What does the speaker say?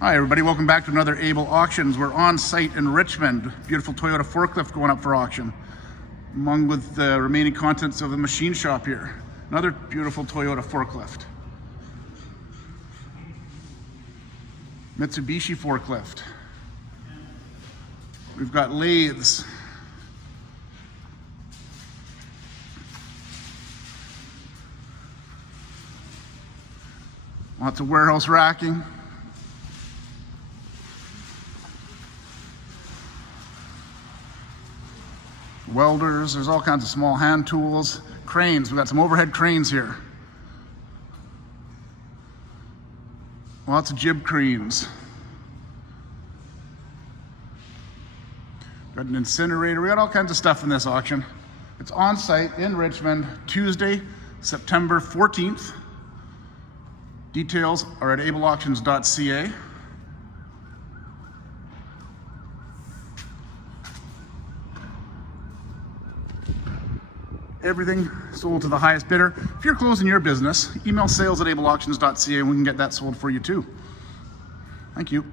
Hi everybody, welcome back to another Able Auctions. We're on site in Richmond. Beautiful Toyota forklift going up for auction, among with the remaining contents of the machine shop here. Another beautiful Toyota forklift. Mitsubishi forklift. We've got lathes. Lots of warehouse racking. Welders, there's all kinds of small hand tools. Cranes, we've got some overhead cranes here. Lots of jib cranes. Got an incinerator, we got all kinds of stuff in this auction. It's on site in Richmond, Tuesday, September 14th. Details are at ableauctions.ca. Everything sold to the highest bidder. If you're closing your business, email sales@ableauctions.ca and we can get that sold for you too. Thank you.